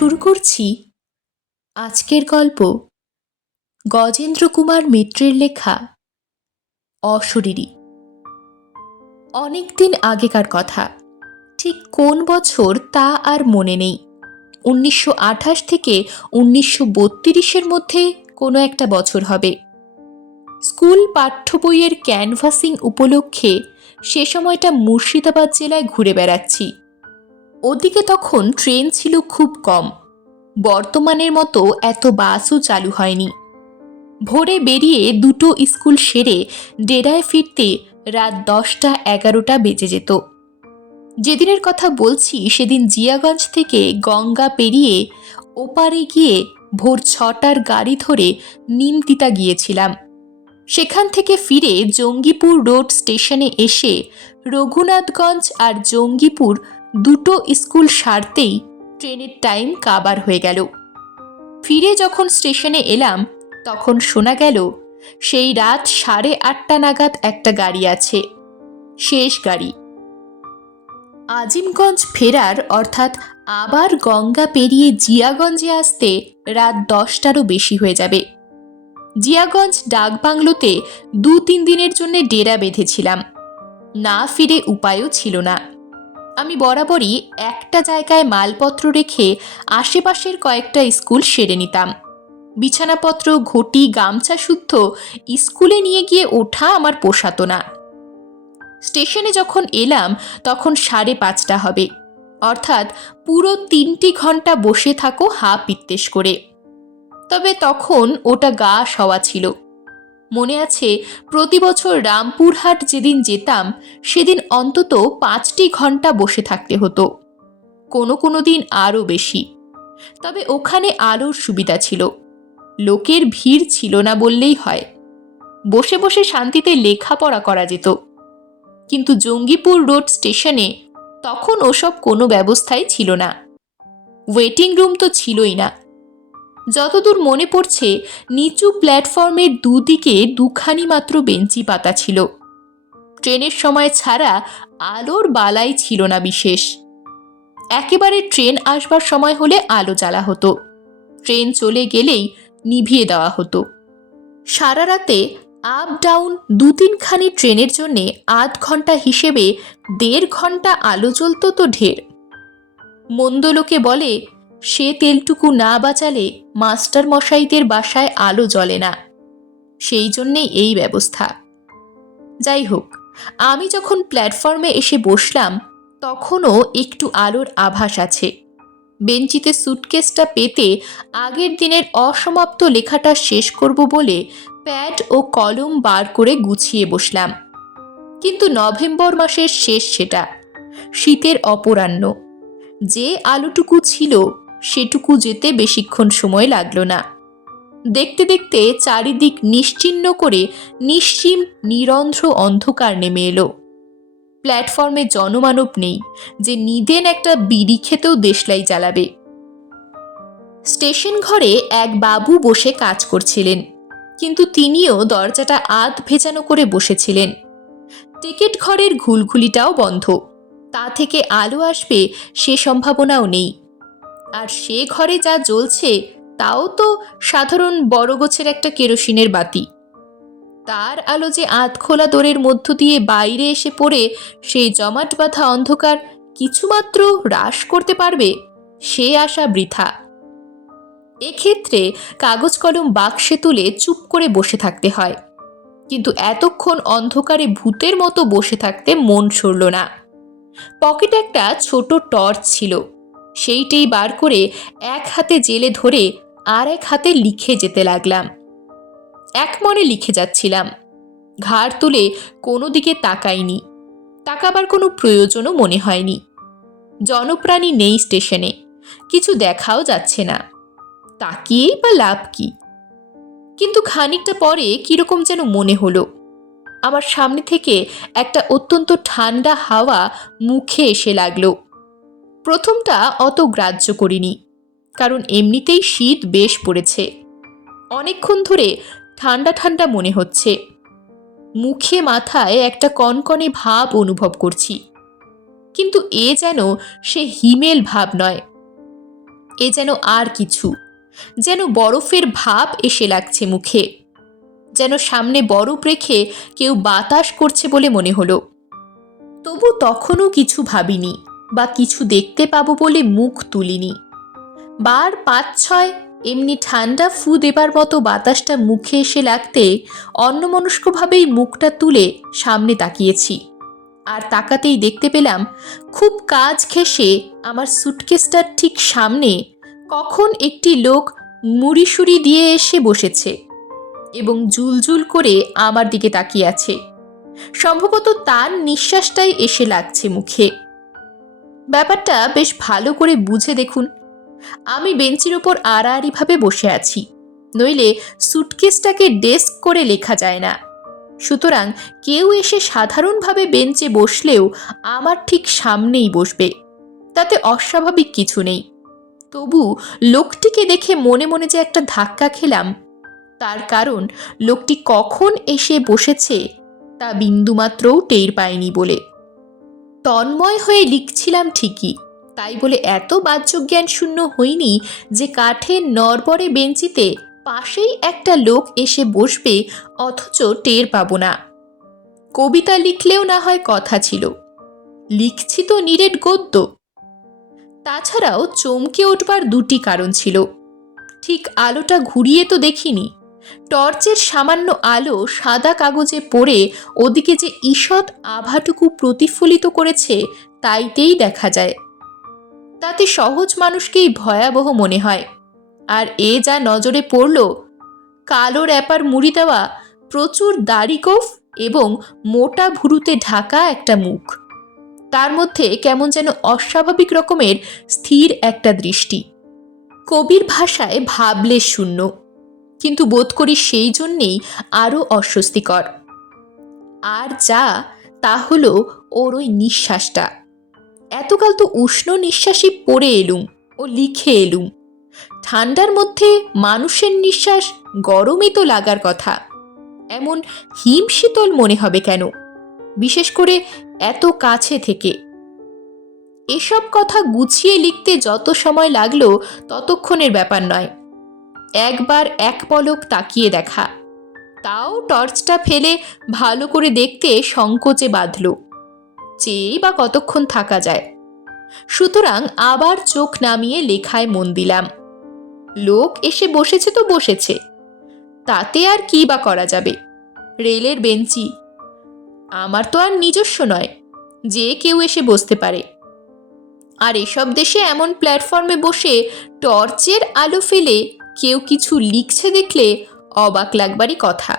শুরু করছি আজকের গল্প গজেন্দ্র কুমার মিত্রের লেখা অশরীরী। অনেক দিন আগেকার কথা। ঠিক কোন বছর তা আর মনে নেই। উনিশশো আঠাশ থেকে উনিশশো বত্রিশের মধ্যে কোনো একটা বছর হবে। স্কুল পাঠ্য বইয়ের ক্যানভাসিং উপলক্ষে সে সময়টা মুর্শিদাবাদ জেলায় ঘুরে বেড়াচ্ছি। ওদিকে তখন ট্রেন ছিল খুব কম। বর্তমানের মতো এত বাসও চালু হয়নি। ভোরে বেরিয়ে দুটো স্কুল সেরে ডেরায় ফিরতে রাত দশটা এগারোটা বেজে যেত। যেদিনের কথা বলছি সেদিন জিয়াগঞ্জ থেকে গঙ্গা পেরিয়ে ওপারে গিয়ে ভোর ছটার গাড়ি ধরে নিমতিতা গিয়েছিলাম। সেখান থেকে ফিরে জঙ্গিপুর রোড স্টেশনে এসে রঘুনাথগঞ্জ আর জঙ্গিপুর দুটো স্কুল সারতেই ট্রেনের টাইম কাবার হয়ে গেল। ফিরে যখন স্টেশনে এলাম, তখন শোনা গেল, সেই রাত সাড়ে আটটা নাগাদ একটা গাড়ি আছে। শেষ গাড়ি। আজিমগঞ্জ ফেরার অর্থাৎ আবার গঙ্গা পেরিয়ে জিয়াগঞ্জে আসতে রাত দশটারও বেশি হয়ে যাবে। জিয়াগঞ্জ ডাকবাংলোতে দু তিন দিনের জন্য ডেরা বেঁধেছিলাম। না ফিরে উপায়ও ছিল না। আমি বরাবরই একটা জায়গায় মালপত্র রেখে আশেপাশের কয়েকটা স্কুল সেরে নিতাম। বিছানাপত্র, ঘটি, গামছা শুদ্ধ স্কুলে নিয়ে গিয়ে ওঠা আমার পোষাতো না। স্টেশনে যখন এলাম, তখন সাড়ে পাঁচটা হবে। অর্থাৎ পুরো তিনটি ঘণ্টা বসে থাকো হা পিত্তেশ করে। তবে তখন ওটা গা সওয়া ছিল। মনে আছে, প্রতি বছর রামপুরহাট যেদিন যেতাম, সেদিন অন্তত পাঁচটি ঘণ্টা বসে থাকতে হতো। কোনো কোনো দিন আরও বেশি। তবে ওখানে আলোর সুবিধা ছিল। লোকের ভিড় ছিল না বললেই হয়। বসে বসে শান্তিতে লেখাপড়া করা যেত। কিন্তু জঙ্গিপুর রোড স্টেশনে তখন ওসব কোনো ব্যবস্থাই ছিল না। ওয়েটিং রুম তো ছিলই না। যতদূর মনে পড়ছে, নিচু প্ল্যাটফর্মের দুদিকে দুখানি মাত্র বেঞ্চি পাতা ছিল। ট্রেনের সময় ছাড়া আলোর বালাই ছিল না বিশেষ। একেবারে ট্রেন আসবার সময় হলে আলো জ্বালা হতো। ট্রেন চলে গেলেই নিভিয়ে দেওয়া হতো। সারা রাতে আপ ডাউন দু তিনখানি ট্রেনের জন্যে আধ ঘণ্টা হিসেবে দেড় ঘণ্টা আলো জ্বলত তো ঢের। মন্দ লোকে বলে সে তেলটুকু না বাঁচালে মাস্টার মশাইদের বাসায় আলো জ্বলে না। সেই জন্যেই এই ব্যবস্থা। যাই হোক, আমি যখন প্ল্যাটফর্মে এসে বসলাম, তখনও একটু আলোর আভাস আছে। বেঞ্চিতে সুটকেসটা পেতে আগের দিনের অসমাপ্ত লেখাটা শেষ করব বলে প্যাড ও কলম বার করে গুছিয়ে বসলাম। কিন্তু নভেম্বর মাসের শেষ সেটা, শীতের অপরাহ্ন। যে আলোটুকু ছিল সেটুকু যেতে বেশিক্ষণ সময় লাগল না। দেখতে দেখতে চারিদিক নিশ্চিন্ন করে নিশ্চিম, নিরন্ধ্র অন্ধকার নেমে এলো। প্ল্যাটফর্মে জনমানব নেই যে নিদেন একটা বিড়ি খেতেও দেশলাই জ্বালাবে। স্টেশন ঘরে এক বাবু বসে কাজ করছিলেন, কিন্তু তিনিও দরজাটা আধ ভেজানো করে বসেছিলেন। টিকিট ঘরের ঘুলঘুলিটাও বন্ধ, তা থেকে আলো আসবে সে সম্ভাবনাও নেই। আর সে ঘরে যা জ্বলছে, তাও তো সাধারণ বড় গোছের একটা কেরোসিনের বাতি। তার আলো যে আধ খোলা দোরের মধ্য দিয়ে বাইরে এসে পড়ে, সেই জমাট বাঁধা অন্ধকার কিছুমাত্র হ্রাস করতে পারবে? সে আশা বৃথা। এক্ষেত্রে কাগজ কলম বাক্সে তুলে চুপ করে বসে থাকতে হয়। কিন্তু এতক্ষণ অন্ধকারে ভূতের মতো বসে থাকতে মন সরল না। পকেটে একটা ছোট টর্চ ছিল। সেইটেই বার করে এক হাতে জেলে ধরে আর এক হাতে লিখে যেতে লাগলাম। এক মনে লিখে যাচ্ছিলাম। ঘাড় তুলে কোনো দিকে তাকাইনি। তাকাবার কোনো প্রয়োজনও মনে হয়নি। জনপ্রাণী নেই স্টেশনে, কিছু দেখাও যাচ্ছে না। তাকিয়েই বা লাভ কি? কিন্তু খানিকটা পরে কীরকম যেন মনে হলো। আমার সামনে থেকে একটা অত্যন্ত ঠান্ডা হাওয়া মুখে এসে লাগল। প্রথমটা অত গ্রাহ্য করিনি, কারণ এমনিতেই শীত বেশ পড়েছে। অনেকক্ষণ ধরে ঠান্ডা ঠান্ডা মনে হচ্ছে। মুখে মাথায় একটা কনকনে ভাব অনুভব করছি। কিন্তু এ যেন সে হিমেল ভাব নয়। এ যেন আর কিছু। যেন বরফের ভাব এসে লাগছে মুখে। যেন সামনে বরফ রেখে কেউ বাতাস করছে বলে মনে হলো। তবু তখনও কিছু ভাবিনি। বা কিছু দেখতে পাবো বলে মুখ তুলিনি। বার পাঁচ ছয় এমনি ঠান্ডা ফু দেবার মতো বাতাসটা মুখে এসে লাগতে অন্যমনস্কভাবেই মুখটা তুলে সামনে তাকিয়েছি। আর তাকাতেই দেখতে পেলাম, খুব কাজ ঘেঁষে আমার সুটকেসটার ঠিক সামনে কখন একটি লোক মুড়িসুড়ি দিয়ে এসে বসেছে এবং জুলজুল করে আমার দিকে তাকিয়ে আছে। সম্ভবত তার নিঃশ্বাসটাই এসে লাগছে মুখে। ব্যাপারটা বেশ ভালো করে বুঝে দেখুন। আমি বেঞ্চির ওপর আড়াআড়িভাবে বসে আছি, নইলে সুটকেসটাকে ডেস্ক করে লেখা যায় না। সুতরাং কেউ এসে সাধারণভাবে বেঞ্চে বসলেও আমার ঠিক সামনেই বসবে, তাতে অস্বাভাবিক কিছু নেই। তবু লোকটিকে দেখে মনে মনে যে একটা ধাক্কা খেলাম, তার কারণ লোকটি কখন এসে বসেছে তা বিন্দুমাত্রও টের পায়নি বলে। তন্ময় হয়ে লিখছিলাম ঠিকই। তাই বলে এত বাহ্যজ্ঞান শূন্য হইনি যে কাঠের নরবরে বেঞ্চিতে পাশেই একটা লোক এসে বসবে, অথচ টের পাবো না। কবিতা লিখলেও না হয় কথা ছিল। লিখছি তো নিরেট গদ্য। তাছাড়াও চমকে উঠবার দুটি কারণ ছিল। ঠিক আলোটা ঘুরিয়ে তো দেখিনি। টর্চের সামান্য আলো সাদা কাগজে পড়ে ওদিকে যে ঈষৎ আভাটুকু প্রতিফলিত করেছে, তাইতেই দেখা যায়। তাতে সহজ মানুষকেই ভয়াবহ মনে হয়। আর এ যা নজরে পড়ল, কালো র্যাপার মুড়ি দেওয়া, প্রচুর দাড়িকোফ এবং মোটা ভুরুতে ঢাকা একটা মুখ। তার মধ্যে কেমন যেন অস্বাভাবিক রকমের স্থির একটা দৃষ্টি। কবির ভাষায় ভাবলে শূন্য। কিন্তু বোধ করি সেই জন্যেই আরও অস্বস্তিকর। আর যা, তা হলো ওর ওই নিঃশ্বাসটা। এতকাল তো উষ্ণ নিঃশ্বাসই পড়ে এলুম ও লিখে এলুম। ঠান্ডার মধ্যে মানুষের নিঃশ্বাস গরমই তো লাগার কথা। এমন হিম শীতল মনে হবে কেন? বিশেষ করে এত কাছে থেকে। এসব কথা গুছিয়ে লিখতে যত সময় লাগল ততক্ষণের ব্যাপার নয়। একবার এক পলক তাকিয়ে দেখা। তাও টর্চটা ফেলে ভালো করে দেখতে সংকোচে বাঁধল। চেয়েই বা কতক্ষণ থাকা যায়? সুতরাং আবার চোখ নামিয়ে লেখায় মন দিলাম। লোক এসে বসেছে তো বসেছে। তাতে আর কি বা করা যাবে? রেলের বেঞ্চি। আমার তো আর নিজস্ব নয়, যে কেউ এসে বসতে পারে। আর এসব দেশে এমন প্ল্যাটফর্মে বসে টর্চের আলো ফেলে কেউ কিছু লিখছে দেখলে অবাক লাগবারই কথা।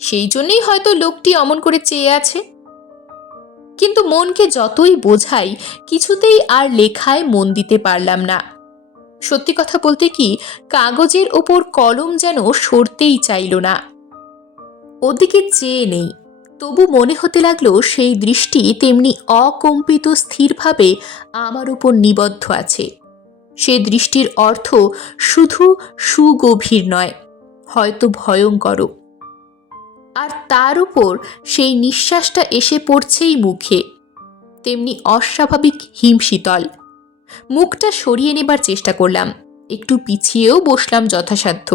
সেই জন্যই হয়তো লোকটি অমন করে চেয়ে আছে। কিন্তু মনকে যতই বোঝাই, কিছুতেই আর লেখায় মন দিতে পারলাম না। সত্যি কথা বলতে কি, কাগজের ওপর কলম যেন সরতেই চাইল না। ওদিকে চেয়ে নেই, তবু মনে হতে লাগল সেই দৃষ্টি তেমনি অকম্পিত স্থিরভাবে আমার উপর নিবদ্ধ আছে। সে দৃষ্টির অর্থ শুধু সুগভীর নয়, হয়তো ভয়ঙ্কর আর তার উপর সেই নিঃশ্বাসটা এসে পড়ছেই মুখে, তেমনি অস্বাভাবিক হিমশীতল। মুখটা সরিয়ে নেবার চেষ্টা করলাম, একটু পিছিয়েও বসলাম যথাসাধ্য।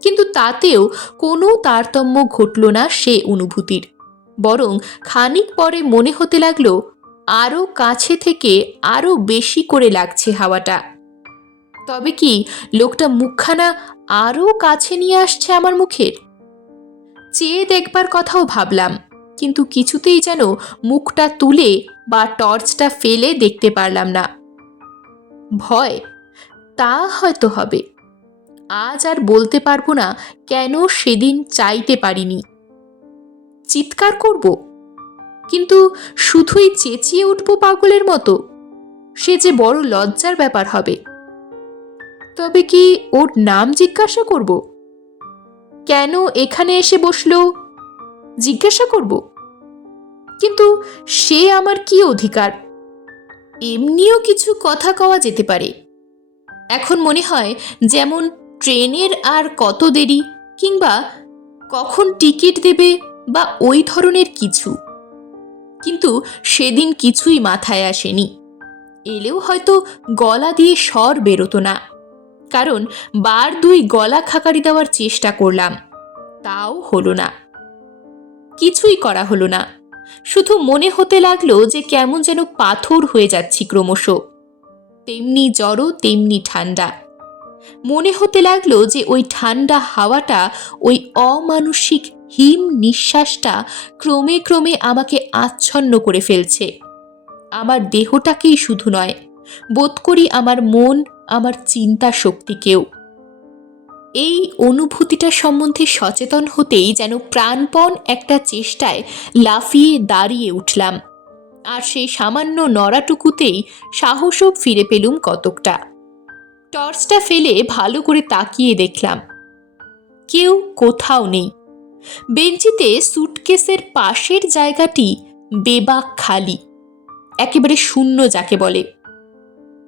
কিন্তু তাতেও কোনো তারতম্য ঘটল না সে অনুভূতির, বরং খানিক পরে মনে হতে লাগল আরও কাছে থেকে আরও বেশি করে লাগছে হাওয়াটা। তবে কি লোকটা মুখখানা আরও কাছে নিয়ে আসছে আমার মুখের? চেয়ে দেখবার কথাও ভাবলাম, কিন্তু কিছুতেই যেন মুখটা তুলে বা টর্চটা ফেলে দেখতে পারলাম না। ভয়, তা হয়তো হবে। আজ আর বলতে পারব না কেন সেদিন চাইতে পারিনি। চিৎকার করব? কিন্তু শুধুই চেঁচিয়ে উঠব পাগলের মতো? সে যে বড় লজ্জার ব্যাপার হবে। তবে কি ওর নাম জিজ্ঞাসা করব? কেন এখানে এসে বসল? জিজ্ঞাসা করব। কিন্তু সে আমার কি অধিকার? এমনিও কিছু কথা কওয়া যেতে পারে। এখন মনে হয় যেমন ট্রেনের আর কত দেরি কিংবা কখন টিকিট দেবে বা ওই ধরনের কিছু। কিন্তু সেদিন কিছুই মাথায় আসেনি। এলেও হয়তো গলা দিয়ে স্বর বেরোতো না। কারণ বার দুই গলা খাকারি দেওয়ার চেষ্টা করলাম। তাও হলো না। কিছুই করা হলো না। শুধু মনে হতে লাগল যে কেমন যেন পাথর হয়ে যাচ্ছি ক্রমশ। তেমনি জড়ো, তেমনি ঠান্ডা। মনে হতে লাগল যে ওই ঠান্ডা হাওয়াটা, ওই অমানসিক হিম নিঃশ্বাসটা ক্রমে ক্রমে আমাকে আচ্ছন্ন করে ফেলছে। আমার দেহটাকেই শুধু নয়, বোধ করি আমার মন আমার চিন্তা শক্তিকেও। এই অনুভূতিটা সম্বন্ধে সচেতন হতেই যেন প্রাণপণ একটা চেষ্টায় লাফিয়ে দাঁড়িয়ে উঠলাম, আর সেই সামান্য নড়াটুকুতেই সাহসও ফিরে পেলুম কতকটা। টর্চটা ফেলে ভালো করে তাকিয়ে দেখলাম, কেউ কোথাও নেই। বেঞ্চিতে সুটকেসের পাশের জায়গাটি বেবাক খালি, একেবারে শূন্য যাকে বলে।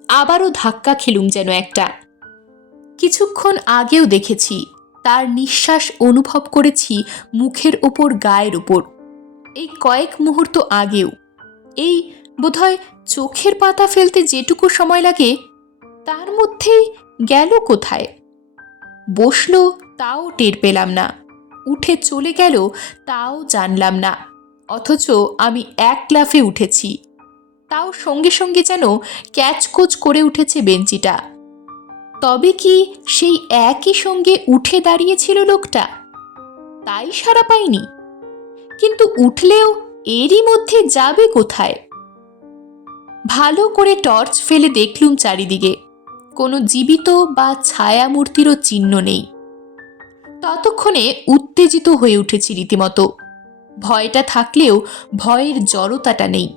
আবারও ধাক্কা খেলুম যেন একটা। কিছুক্ষণ আগেও দেখেছি, তার নিঃশ্বাস অনুভব করেছি মুখের ওপর গায়ের ওপর। এই কয়েক মুহূর্ত আগেও। এই বোধহয় চোখের পাতা ফেলতে যেটুকু সময় লাগে, তার মধ্যেই গেল কোথায়? বসল তাও টের পেলাম না। উঠে চলে গেল তাও জানলাম না। অথচ আমি এক লাফে উঠেছি। তাও সঙ্গে সঙ্গে যেন ক্যাচকোচ করে উঠেছে বেঞ্চিটা। তবে কি সেই একই সঙ্গে উঠে দাঁড়িয়েছিল লোকটা? তাই সারা পাইনি কিন্তু উঠলেও এরই মধ্যে যাবে কোথায়? ভালো করে টর্চ ফেলে দেখলুম চারিদিকে। কোনো জীবিত বা ছায়ামূর্তিরও চিহ্ন নেই। ততক্ষণে উত্তেজিত হয়ে উঠেছি রীতিমতো। ভয়টা থাকলেও ভয়ের জড়তাটা নেই।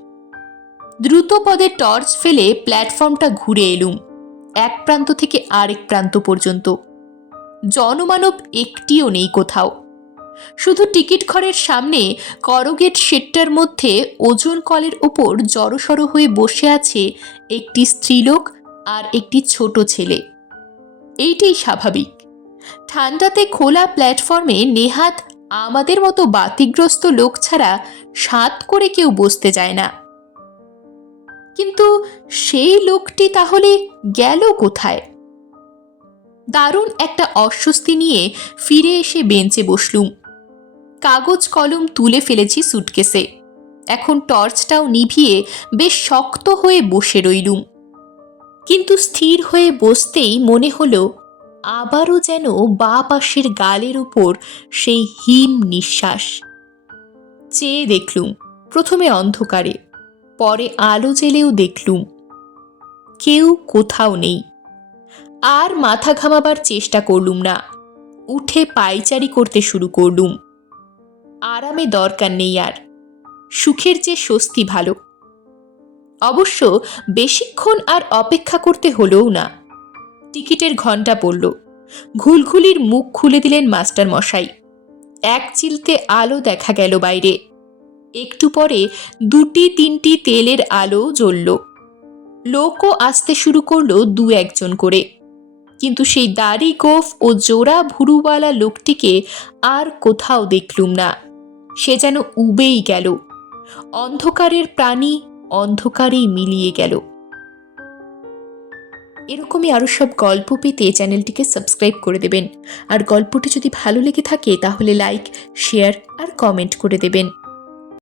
দ্রুত পদে টর্চ ফেলে প্ল্যাটফর্মটা ঘুরে এলুম, এক প্রান্ত থেকে আরেক প্রান্ত পর্যন্ত। জনমানব একটিও নেই কোথাও। শুধু টিকিট ঘরের সামনে করগেট শেডটার মধ্যে ওজন কলের ওপর জড়সড় হয়ে বসে আছে একটি স্ত্রীলোক আর একটি ছোট ছেলে। এইটাই স্বাভাবিক। ঠান্ডাতে খোলা প্ল্যাটফর্মে নেহাত আমাদের মতো বাতিগ্রস্ত লোক ছাড়া সাত করে কেউ বসতে যায় না। কিন্তু সেই লোকটি তাহলে গেল কোথায়? দারুণ একটা অস্বস্তি নিয়ে ফিরে এসে বেঞ্চে বসলুম। কাগজ কলম তুলে ফেলেছি সুটকেসে। এখন টর্চটাও নিভিয়ে বেশ শক্ত হয়ে বসে রইলুম। কিন্তু স্থির হয়ে বসতেই মনে হলো, আবারও যেন বা পাশের গালের উপর সেই হিম নিঃশ্বাস। চেয়ে দেখলুম, প্রথমে অন্ধকারে। পরে আলো জেলেও দেখলুম। কেউ কোথাও নেই। আর মাথা ঘামাবার চেষ্টা করলুম না। উঠে পাইচারি করতে শুরু করলুম। আরামে দরকার নেই আর। সুখের যে স্বস্তি ভালো। অবশ্য বেশিক্ষণ আর অপেক্ষা করতে হলেও না। টিকিটের ঘণ্টা পড়ল। ঘুলঘুলির মুখ খুলে দিলেন মাস্টার মশাই এক চিলতে আলো দেখা গেল বাইরে। একটু পরে দুটি তিনটি তেলের আলো জ্বলল। লোকও আসতে শুরু করল দু একজন করে। কিন্তু সেই দাড়ি গোফ ও জোড়া ভুরুওয়ালা লোকটিকে আর কোথাও দেখলুম না। সে যেন উবেই গেল। অন্ধকারের প্রাণী অন্ধকারেই মিলিয়ে গেল। এরকমই আরও সব গল্প পেতে চ্যানেলটিকে সাবস্ক্রাইব করে দেবেন। আর গল্পটি যদি ভালো লেগে থাকে তাহলে লাইক, শেয়ার আর কমেন্ট করে দেবেন।